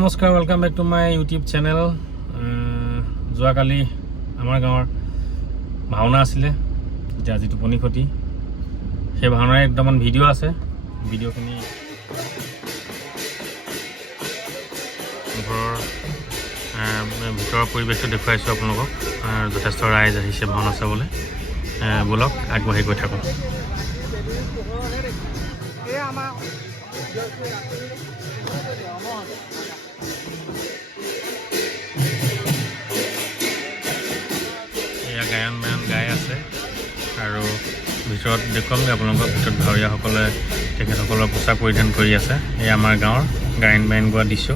নমস্কাৰ, welcome back to my YouTube channel. যোৱাকালি আমাৰ গাঁৱৰ ভাওনা আছিলে, এতিয়া আজি টোপনি ক্ষতি। সেই ভাওনাৰ একদমান ভিডিঅ' আছে, ভিডিঅ'খিনি ঘৰৰ ভিতৰৰ পৰিৱেশটো দেখুৱাইছোঁ আপোনালোকক। যথেষ্ট ৰাইজ আহিছে ভাওনা চাবলৈ। ব'লক আগবাঢ়ি গৈ থাকোঁ। এয়া গায়ন বায়ন গাই আছে আৰু ভিতৰত দেখুৱামগৈ আপোনালোকক। ভিতৰত ভাৱৰীয়াসকলে তেখেতসকলৰ পোচাক পৰিধান কৰি আছে। এয়া আমাৰ গাঁৱৰ গায়ন বায়ন গোৱা দৃশ্য।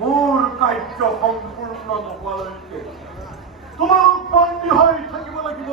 মোৰ কাৰ্য সম্পূৰ্ণ নোহোৱালৈকে তোমালোক বন্দী হৈ থাকিব লাগিব।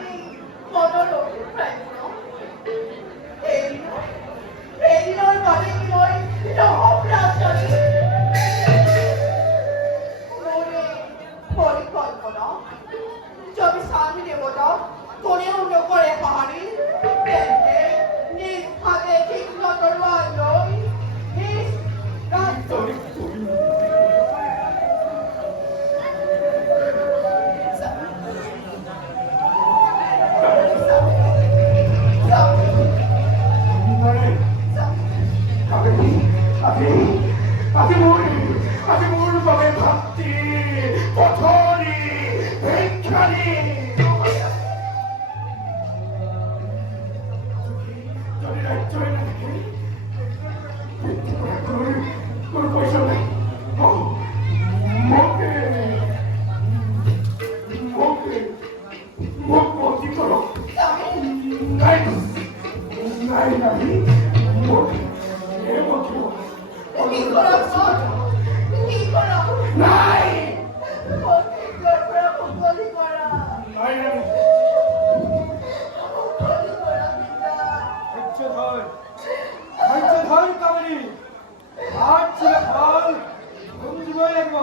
আমি মনোরোগের প্রাণ এদিনৰ বাবে মই ৰহস্যজনী মোৰে পৰিকল্পনা যদি স্বামী দেৱতা কোনেও নকৰে সঁহাৰি তেন্তে নিজ হাতে তীক্ষ্ণ তৰোৱাল লৈ নিজ আজি মোৰ বাবে ভাতৃ পথনি ভিক্ষাৰী যদি ৰাজ্যই নাথাকে কোনো পইচা নাই মোক বন্দী কৰক নাই নাই নাই মোক কি কৰা কি কৰা নাই পৰা মুকলি কৰা নাই নাই মুকলি কৰা পিতা ধৈৰ্য কামনি আজ ছিল ফল ঘুম দিবই লাগিব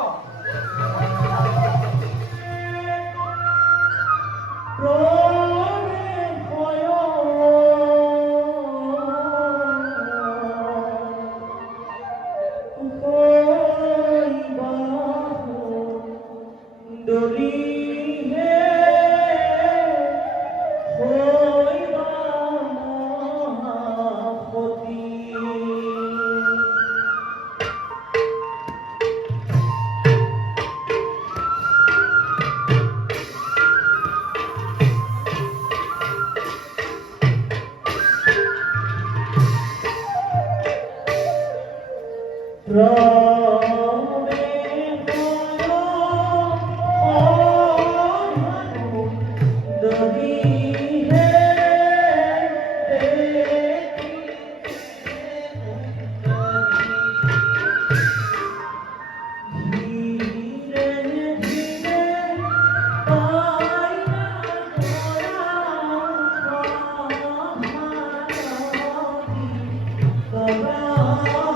Bye.